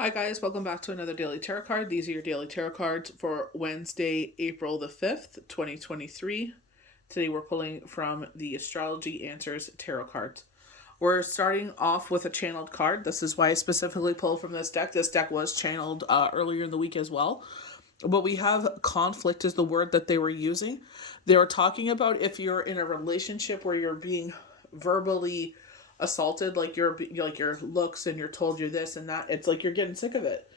Hi guys, welcome back to another daily tarot card. These are your daily tarot cards for Wednesday, April the 5th, 2023. Today we're pulling from the Astrology Answers tarot cards. We're starting off with a channeled card. This is why I specifically pulled from this deck. This deck was channeled earlier in the week as well. But we have conflict is the word that they were using. They were talking about if you're in a relationship where you're being verbally assaulted, like your looks and you're told you're this and that. It's like you're getting sick of it.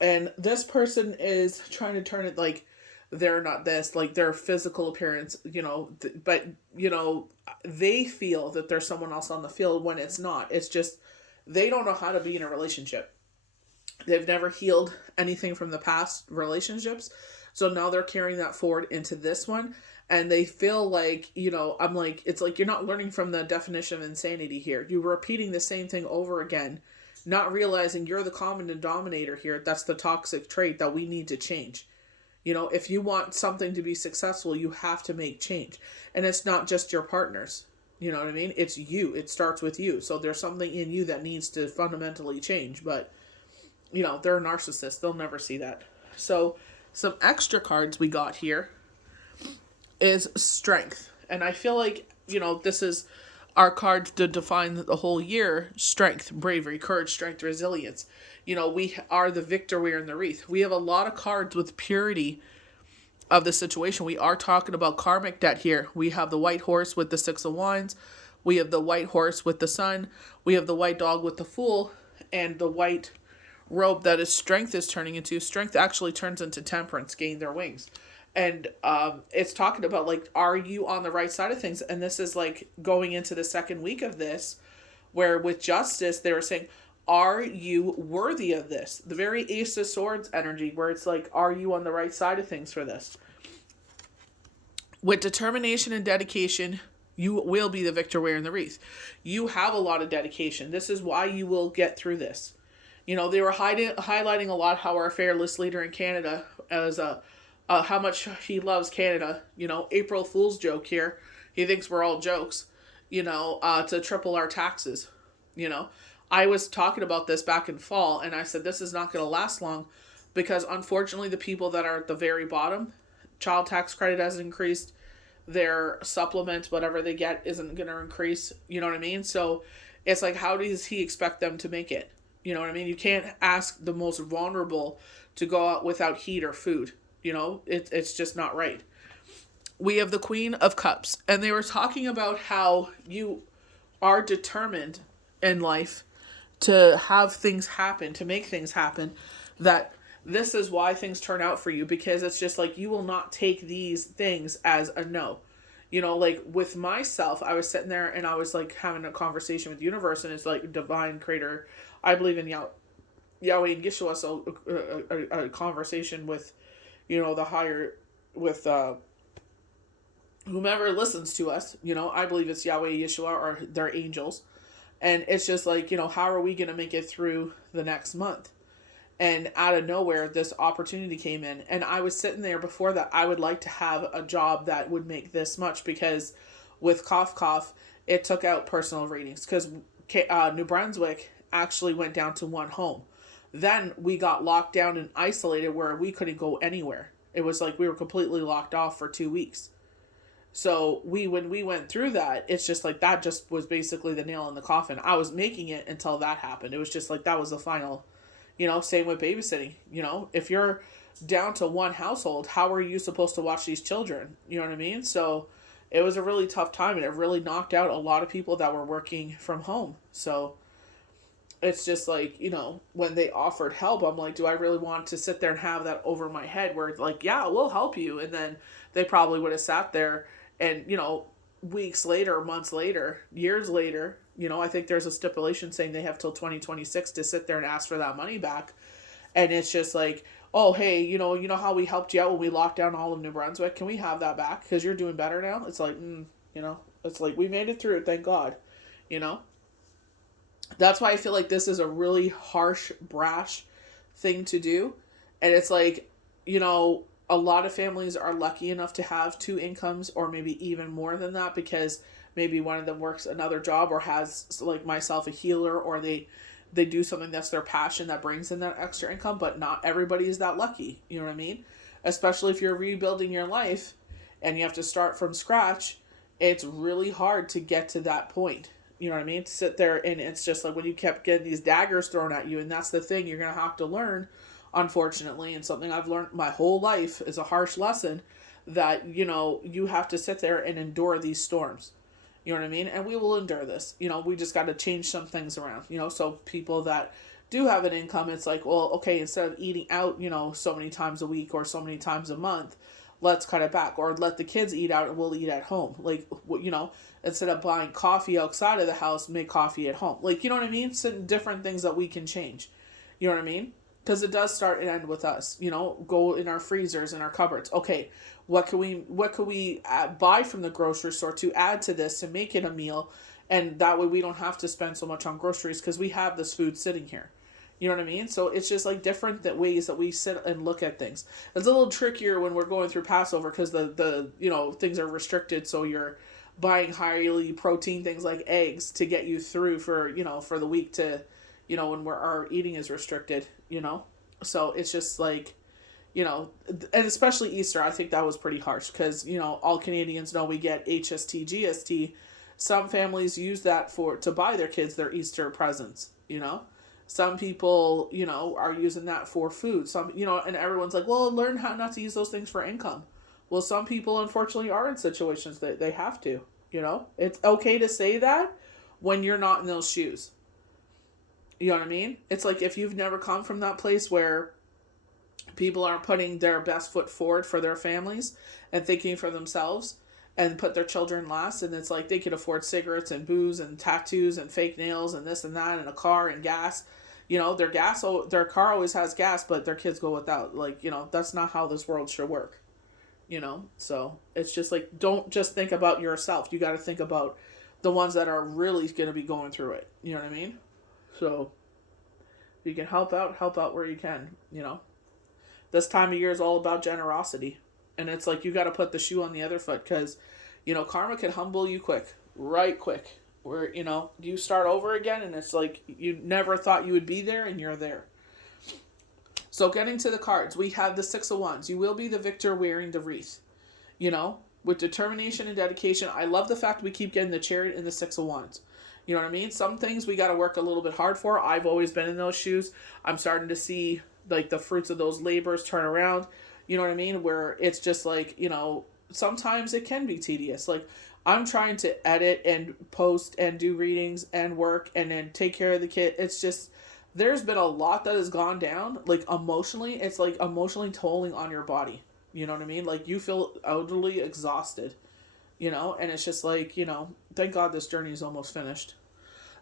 And this person is trying to turn it like they're not this, like their physical appearance, but they feel that there's someone else on the field when it's not. It's just they don't know how to be in a relationship. They've never healed anything from the past relationships. So now they're carrying that forward into this one. And they feel like, I'm like, it's like you're not learning from the definition of insanity here. You're repeating the same thing over again, not realizing you're the common denominator here. That's the toxic trait that we need to change. If you want something to be successful, you have to make change. And it's not just your partners. You know what I mean? It's you. It starts with you. So there's something in you that needs to fundamentally change. But they're a narcissist. They'll never see that. So some extra cards we got here is strength. And I feel like, this is our card to define the whole year: strength, bravery, courage, strength, resilience. We are the victor wearing the wreath. We have a lot of cards with purity of the situation. We are talking about karmic debt here. We have the white horse with the Six of Wands. We have the white horse with the sun. We have the white dog with the Fool. And the white robe that is strength is turning into. Strength actually turns into temperance, gain their wings. And it's talking about, like, are you on the right side of things? And this is like going into the second week of this, where with justice, they were saying, are you worthy of this? The very Ace of Swords energy, where it's like, are you on the right side of things for this? With determination and dedication, you will be the victor wearing the wreath. You have a lot of dedication. This is why you will get through this. They were highlighting a lot how our fearless leader in Canada, as how much he loves Canada. April Fool's joke here. He thinks we're all jokes, to triple our taxes. I was talking about this back in fall, and I said this is not going to last long because, unfortunately, the people that are at the very bottom, child tax credit hasn't increased. Their supplement, whatever they get, isn't going to increase. You know what I mean? So it's like, how does he expect them to make it? You know what I mean? You can't ask the most vulnerable to go out without heat or food. It's just not right. We have the Queen of Cups, and they were talking about how you are determined in life to have things happen, to make things happen, that this is why things turn out for you, because it's just like you will not take these things as a no. Like with myself, I was sitting there and I was like having a conversation with the universe, and it's like divine creator. I believe in Yahweh and Yeshua, so a conversation with, the higher, with whomever listens to us. I believe it's Yahweh, Yeshua, or their angels. And it's just like, how are we going to make it through the next month? And out of nowhere, this opportunity came in. And I was sitting there before that. I would like to have a job that would make this much, because with Cough Cough, it took out personal readings, because New Brunswick actually went down to one home. Then we got locked down and isolated where we couldn't go anywhere. It was like we were completely locked off for 2 weeks. So when we went through that, it's just like that just was basically the nail in the coffin. I was making it until that happened. It was just like that was the final, same with babysitting. If you're down to one household, how are you supposed to watch these children? You know what I mean? So it was a really tough time, and it really knocked out a lot of people that were working from home. So it's just like, when they offered help, I'm like, do I really want to sit there and have that over my head where it's like, yeah, we'll help you. And then they probably would have sat there and, weeks later, months later, years later, I think there's a stipulation saying they have till 2026 to sit there and ask for that money back. And it's just like, oh, hey, how we helped you out when we locked down all of New Brunswick? Can we have that back? Because you're doing better now. It's like, it's like we made it through it. Thank God, That's why I feel like this is a really harsh, brash thing to do. And it's like, a lot of families are lucky enough to have two incomes, or maybe even more than that, because maybe one of them works another job or has, like myself, a healer, or they they do something that's their passion that brings in that extra income, but not everybody is that lucky. You know what I mean? Especially if you're rebuilding your life and you have to start from scratch, it's really hard to get to that point. You know what I mean? To sit there and it's just like when you kept getting these daggers thrown at you, and that's the thing you're going to have to learn, unfortunately, and something I've learned my whole life is a harsh lesson that, you have to sit there and endure these storms. You know what I mean? And we will endure this. We just got to change some things around, so people that do have an income, it's like, well, okay, instead of eating out, so many times a week or so many times a month, let's cut it back, or let the kids eat out and we'll eat at home. Like, instead of buying coffee outside of the house, make coffee at home. Like, you know what I mean? Some different things that we can change. You know what I mean? Because it does start and end with us. Go in our freezers and our cupboards. Okay, what can we buy from the grocery store to add to this to make it a meal, and that way we don't have to spend so much on groceries because we have this food sitting here. You know what I mean? So it's just like different ways that we sit and look at things. It's a little trickier when we're going through Passover because the things are restricted. So you're buying highly protein things like eggs to get you through for the week to, when our eating is restricted. So it's just like, and especially Easter, I think that was pretty harsh because, all Canadians know we get HST, GST. Some families use that to buy their kids their Easter presents. Some people, are using that for food. Some, and everyone's like, well, learn how not to use those things for income. Well, some people, unfortunately, are in situations that they have to, It's okay to say that when you're not in those shoes. You know what I mean? It's like if you've never come from that place where people aren't putting their best foot forward for their families and thinking for themselves and put their children last, and it's like they can afford cigarettes and booze and tattoos and fake nails and this and that and a car and gas. Their car always has gas, but their kids go without. Like, that's not how this world should work. So it's just like, don't just think about yourself. You got to think about the ones that are really going to be going through it. You know what I mean? So if you can help out where you can. This time of year is all about generosity. And it's like you got to put the shoe on the other foot because, karma can humble you right quick. Where, you start over again and it's like you never thought you would be there and you're there. So getting to the cards, we have the Six of Wands. You will be the victor wearing the wreath. With determination and dedication. I love the fact we keep getting the Chariot and the Six of Wands. You know what I mean? Some things we got to work a little bit hard for. I've always been in those shoes. I'm starting to see like the fruits of those labors turn around. You know what I mean? Where it's just like, sometimes it can be tedious. Like I'm trying to edit and post and do readings and work and then take care of the kid. It's just, there's been a lot that has gone down. Like emotionally, it's like emotionally tolling on your body. You know what I mean? Like you feel utterly exhausted, and it's just like, thank God this journey is almost finished.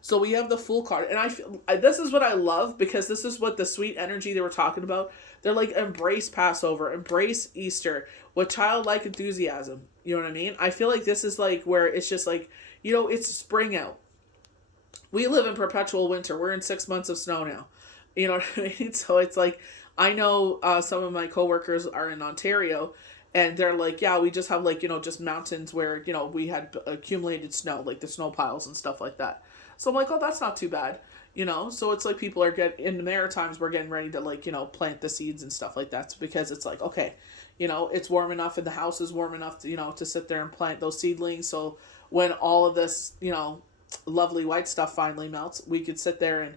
So we have the Fool card, and I feel this is what I love because this is what the sweet energy they were talking about. They're like, embrace Passover, embrace Easter with childlike enthusiasm. You know what I mean? I feel like this is like where it's just like, it's spring out. We live in perpetual winter. We're in 6 months of snow now. You know what I mean? So it's like, I know some of my coworkers are in Ontario, and they're like, yeah, we just have like, just mountains where, we had accumulated snow, like the snow piles and stuff like that. So I'm like, oh, that's not too bad, So it's like people are in the Maritimes, we're getting ready to like, plant the seeds and stuff like that because it's like, okay, it's warm enough and the house is warm enough to, to sit there and plant those seedlings. So when all of this, lovely white stuff finally melts, we could sit there and,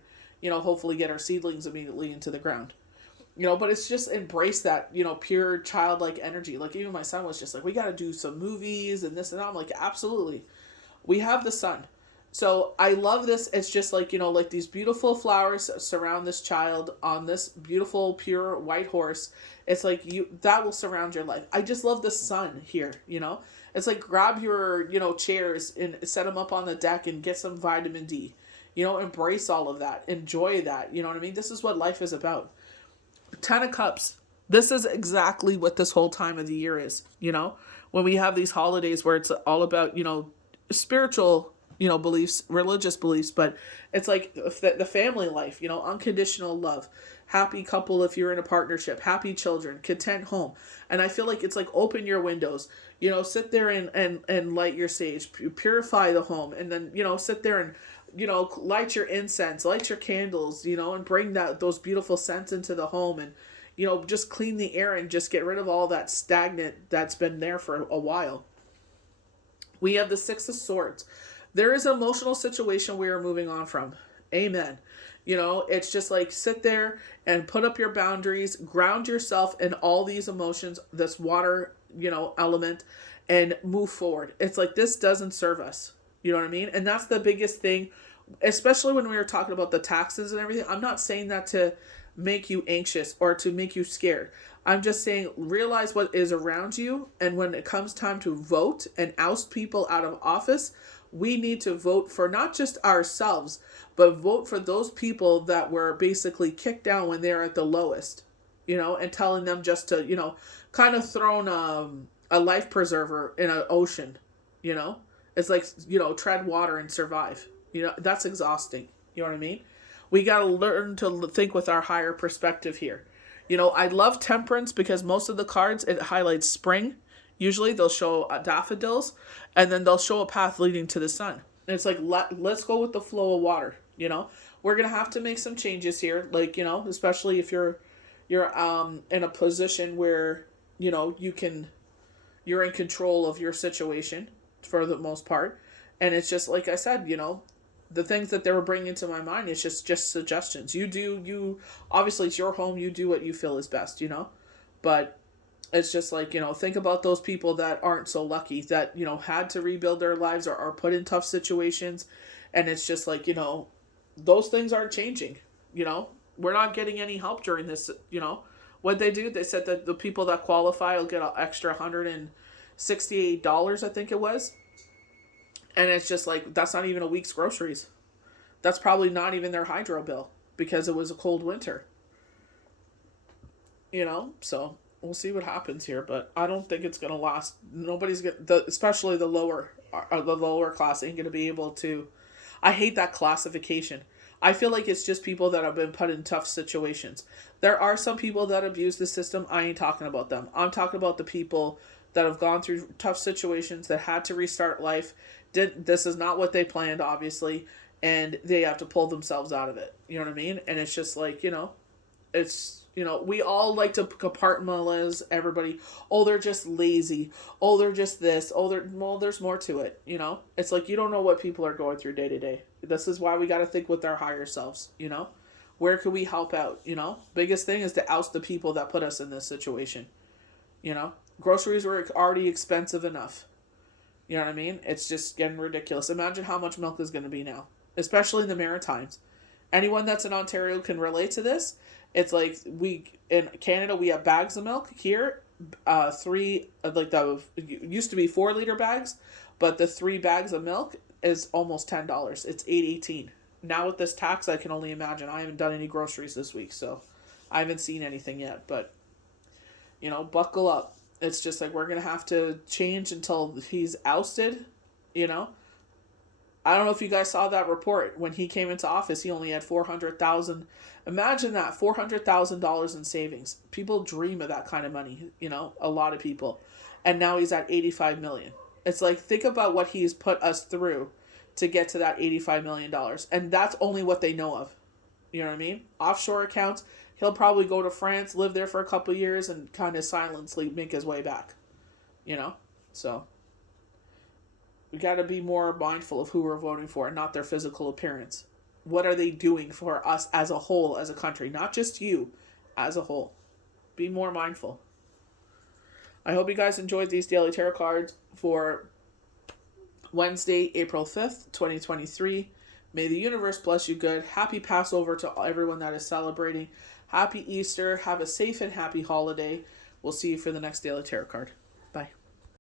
hopefully get our seedlings immediately into the ground. But it's just embrace that, pure childlike energy. Like even my son was just like, we got to do some movies and this and that. I'm like, absolutely. We have the sun. So I love this. It's just like, like these beautiful flowers surround this child on this beautiful, pure white horse. It's like that will surround your life. I just love the sun here, It's like grab your, chairs and set them up on the deck and get some vitamin D. Embrace all of that. Enjoy that. You know what I mean? This is what life is about. 10 of Cups. This is exactly what this whole time of the year is, When we have these holidays where it's all about, spiritual beliefs, religious beliefs, but it's like the family life, unconditional love, happy couple if you're in a partnership, happy children, content home. And I feel like it's like open your windows, sit there and light your sage, purify the home, and then, sit there and light your incense, light your candles, and bring those beautiful scents into the home, and just clean the air and just get rid of all that stagnant that's been there for a while. We have the Six of Swords. There is an emotional situation we are moving on from. Amen. It's just like sit there and put up your boundaries, ground yourself in all these emotions, this water, element, and move forward. It's like this doesn't serve us. You know what I mean? And that's the biggest thing, especially when we were talking about the taxes and everything. I'm not saying that to make you anxious or to make you scared. I'm just saying realize what is around you, and when it comes time to vote and oust people out of office, we need to vote for not just ourselves, but vote for those people that were basically kicked down when they're at the lowest, and telling them just to, kind of thrown a life preserver in an ocean, It's like, tread water and survive. That's exhausting. You know what I mean? We got to learn to think with our higher perspective here. I love Temperance because most of the cards, it highlights spring. Usually they'll show daffodils, and then they'll show a path leading to the sun. And it's like, let's go with the flow of water. We're going to have to make some changes here. Like, especially if you're in a position where, you're in control of your situation for the most part. And it's just, like I said, the things that they were bringing to my mind, it's just suggestions. Obviously it's your home, you do what you feel is best, but it's just like, think about those people that aren't so lucky, that, had to rebuild their lives or are put in tough situations. And it's just like, those things aren't changing, we're not getting any help during this, what they do. They said that the people that qualify will get an extra $168, I think it was. And it's just like, that's not even a week's groceries. That's probably not even their hydro bill because it was a cold winter. So we'll see what happens here, but I don't think it's going to last. Nobody's going to, especially the lower class ain't going to be able to. I hate that classification. I feel like it's just people that have been put in tough situations. There are some people that abuse the system. I ain't talking about them. I'm talking about the people that have gone through tough situations, that had to restart life. This is not what they planned, obviously, and they have to pull themselves out of it. You know what I mean? And it's just like, it's, we all like to compartmentalize everybody. Oh, they're just lazy. Oh, they're just this. Oh, there's more to it. It's like, you don't know what people are going through day to day. This is why we got to think with our higher selves. Where can we help out? Biggest thing is to oust the people that put us in this situation. Groceries were already expensive enough. You know what I mean? It's just getting ridiculous. Imagine how much milk is going to be now, especially in the Maritimes. Anyone that's in Ontario can relate to this. It's like in Canada, we have bags of milk. Here, it used to be 4-liter bags, but the 3 bags of milk is almost $10. It's $8.18. Now with this tax, I can only imagine. I haven't done any groceries this week, so I haven't seen anything yet. But, buckle up. It's just like we're going to have to change until he's ousted, I don't know if you guys saw that report. When he came into office, he only had $400,000. Imagine that, $400,000 in savings. People dream of that kind of money, a lot of people. And now he's at $85 million. It's like, think about what he's put us through to get to that $85 million. And that's only what they know of. You know what I mean? Offshore accounts. He'll probably go to France, live there for a couple of years, and kind of silently make his way back. So we got to be more mindful of who we're voting for and not their physical appearance. What are they doing for us as a whole, as a country? Not just you, as a whole. Be more mindful. I hope you guys enjoyed these daily tarot cards for Wednesday, April 5th, 2023. May the universe bless you good. Happy Passover to everyone that is celebrating. Happy Easter. Have a safe and happy holiday. We'll see you for the next daily tarot card.